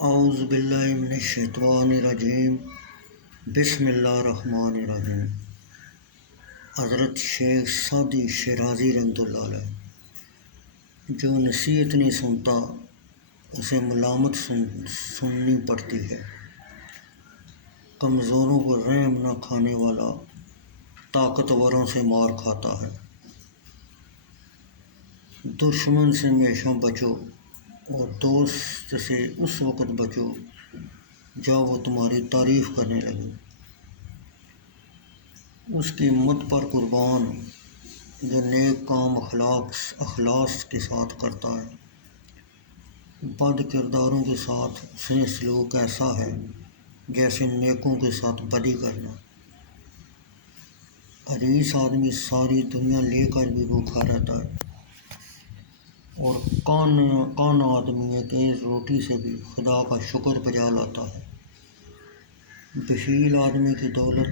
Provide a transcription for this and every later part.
اعوذ باللہ من الشیطان الرجیم بسم اللہ الرحمن الرحیم۔ حضرت شیخ سعدی شیرازی رحمۃ اللہ علیہ، جو نصیحت نہیں سنتا اسے ملامت سننی پڑتی ہے۔ کمزوروں کو رحم نہ کھانے والا طاقتوروں سے مار کھاتا ہے۔ دشمن سے ہمیشہ بچو اور دوست سے اس وقت بچو جب وہ تمہاری تعریف کرنے لگے۔ اس کی مت پر قربان جو نیک کام اخلاص کے ساتھ کرتا ہے۔ بد کرداروں کے ساتھ اس نے سلوک ایسا ہے جیسے نیکوں کے ساتھ بدی کرنا۔ حریص آدمی ساری دنیا لے کر بھی بھوکا رہتا ہے، اور کانا آدمی ایک روٹی سے بھی خدا کا شکر بجا لاتا ہے۔ بخیل آدمی کی دولت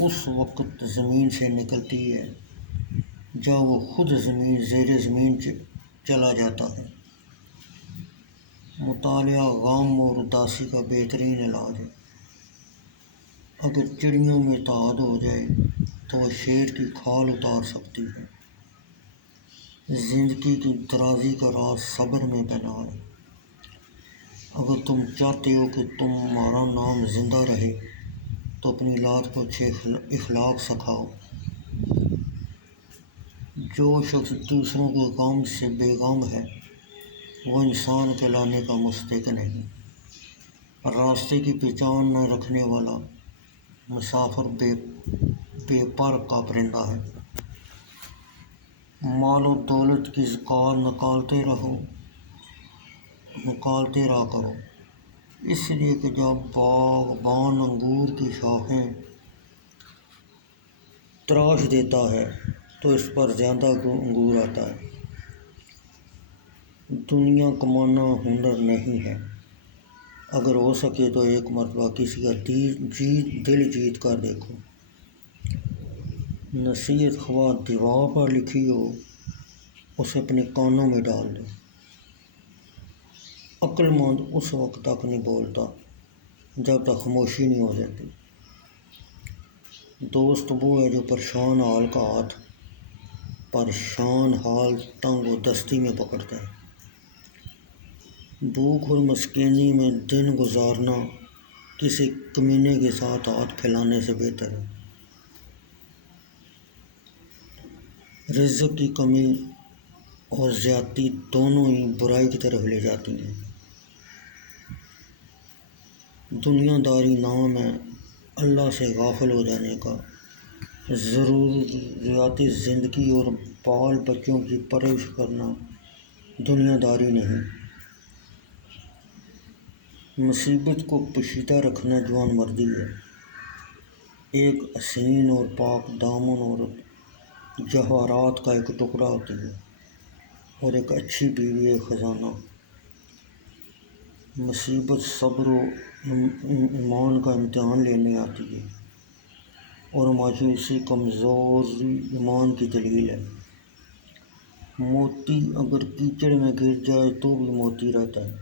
اس وقت زمین سے نکلتی ہے جب وہ خود زیر زمین چلا جاتا ہے۔ مطالعہ غم اور اداسی کا بہترین علاج ہے۔ اگر چڑیوں میں اتحاد ہو جائے تو وہ شیر کی کھال اتار سکتی ہے۔ زندگی کی درازی کا راز صبر میں بنا ہے۔ اگر تم چاہتے ہو کہ تمہارا نام زندہ رہے تو اپنی اولاد کو اچھے اخلاق سکھاؤ۔ جو شخص دوسروں کے غم سے بے غم ہے وہ انسان کہلانے کا مستحق نہیں۔ راستے کی پہچان نہ رکھنے والا مسافر بے پر کا پرندہ ہے۔ مال و دولت کی زکوٰۃ نکالتے رہا کرو، اس لیے کہ جب باغبان انگور کی شاخیں تراش دیتا ہے تو اس پر زیادہ انگور آتا ہے۔ دنیا کمانا ہنر نہیں ہے۔ اگر ہو سکے تو ایک مرتبہ کسی کا دل جیت کر دیکھو۔ نصیحت خواہ دیوار پر لکھی ہو اسے اپنے کانوں میں ڈال دو۔ عقل مند اس وقت تک نہیں بولتا جب تک خاموشی نہیں ہو جاتی۔ دوست وہ ہے جو پریشان حال کا ہاتھ پریشان حال تنگ و دستی میں پکڑتا ہے۔ بھوک اور مسکینی میں دن گزارنا کسی کمینے کے ساتھ ہاتھ پھیلانے سے بہتر ہے۔ رزق کی کمی اور زیادتی دونوں ہی برائی کی طرف لے جاتی ہیں۔ دنیا داری نام ہے اللہ سے غافل ہو جانے کا۔ ضروریات زندگی اور بال بچوں کی پرورش کرنا دنیا داری نہیں۔ مصیبت کو پوشیدہ رکھنا جوان مردی ہے۔ ایک حسین اور پاک دامن عورت جواہرات کا ایک ٹکڑا ہوتی ہے، اور ایک اچھی بیوی ایک خزانہ۔ مصیبت صبر و ایمان کا امتحان لینے آتی ہے، اور مایوسی کمزوری ایمان کی دلیل ہے۔ موتی اگر کیچڑ میں گر جائے تو بھی موتی رہتا ہے،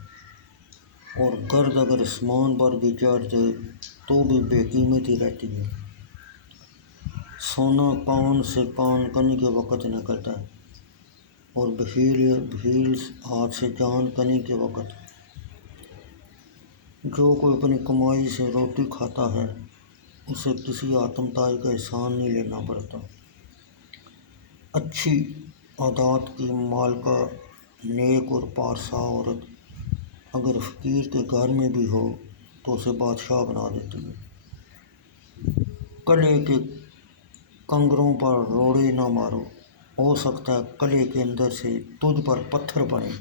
اور گرد اگر آسمان پر بھی چڑھ جائے تو بھی بے قیمت ہی رہتی ہے۔ سونا کان سے کان کنی کے وقت نکلتا ہے، اور بخیل ہاتھ سے جان کنی کے وقت۔ جو کوئی اپنی کمائی سے روٹی کھاتا ہے اسے کسی آتم تائی کا احسان نہیں لینا پڑتا۔ اچھی عادات کی مالکہ نیک اور پارسا عورت اگر فقیر کے گھر میں بھی ہو تو اسے بادشاہ بنا دیتی ہے۔ کلے کے کنگروں پر روڑے نہ مارو، ہو سکتا ہے کلے کے اندر سے تجھ پر پتھر پڑیں۔